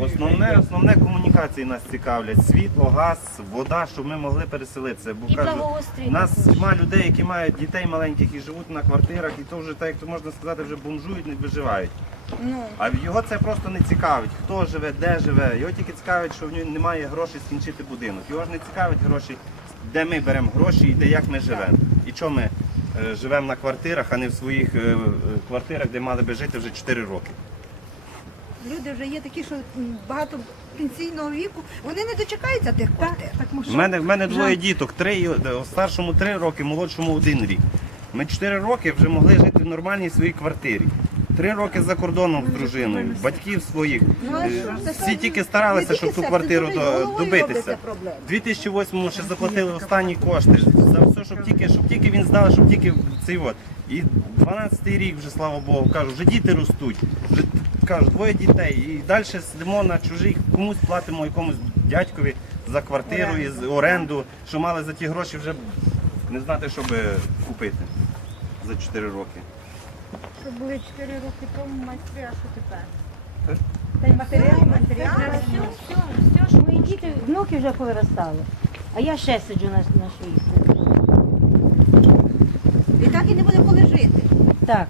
Основне, основне комунікації нас цікавлять. Світло, газ, вода, щоб ми могли переселитися. Бо І кажуть, благоустрій у нас чима людей, які мають дітей маленьких і живуть на квартирах, і то вже так, як то можна сказати, вже бомжують, не виживають. Ну, А його це просто не цікавить, хто живе, де живе. Його тільки цікавить, що в нього немає грошей скінчити будинок. Його ж не цікавить гроші, де ми беремо гроші і де як ми живемо. І чому ми е, живемо на квартирах, а не в своїх е, е, квартирах, де мали би жити вже 4 роки. Люди вже є такі, що багато пенсійного віку, вони не дочекаються тих квартир. У мене, в мене двоє діток, три, е, старшому 3 роки, молодшому один рік. Ми 4 роки вже могли жити в нормальній своїй квартирі. Три роки за кордоном з дружиною, батьків своїх. Ну, Е, Всі тільки старалися, щоб ту квартиру головою добитися. У 2008-му ще заплатили останні кошти за все, щоб тільки, щоб тільки він здав, щоб тільки цей от. І 12-й рік вже, слава Богу, кажу, вже діти ростуть. Вже кажу, двоє дітей. І далі сидимо на чужих, комусь платимо якомусь дядькові за квартиру і оренду, що мали за ті гроші вже не знати, що би купити за 4 роки. Що були 4 роки тому майстри, а що тепер? Та й матеріал, матеріал. Все, все, все, що Мої діти, внуки вже повиростали, а я ще сиджу на, на шиї. І так і не буде коли жити. Так,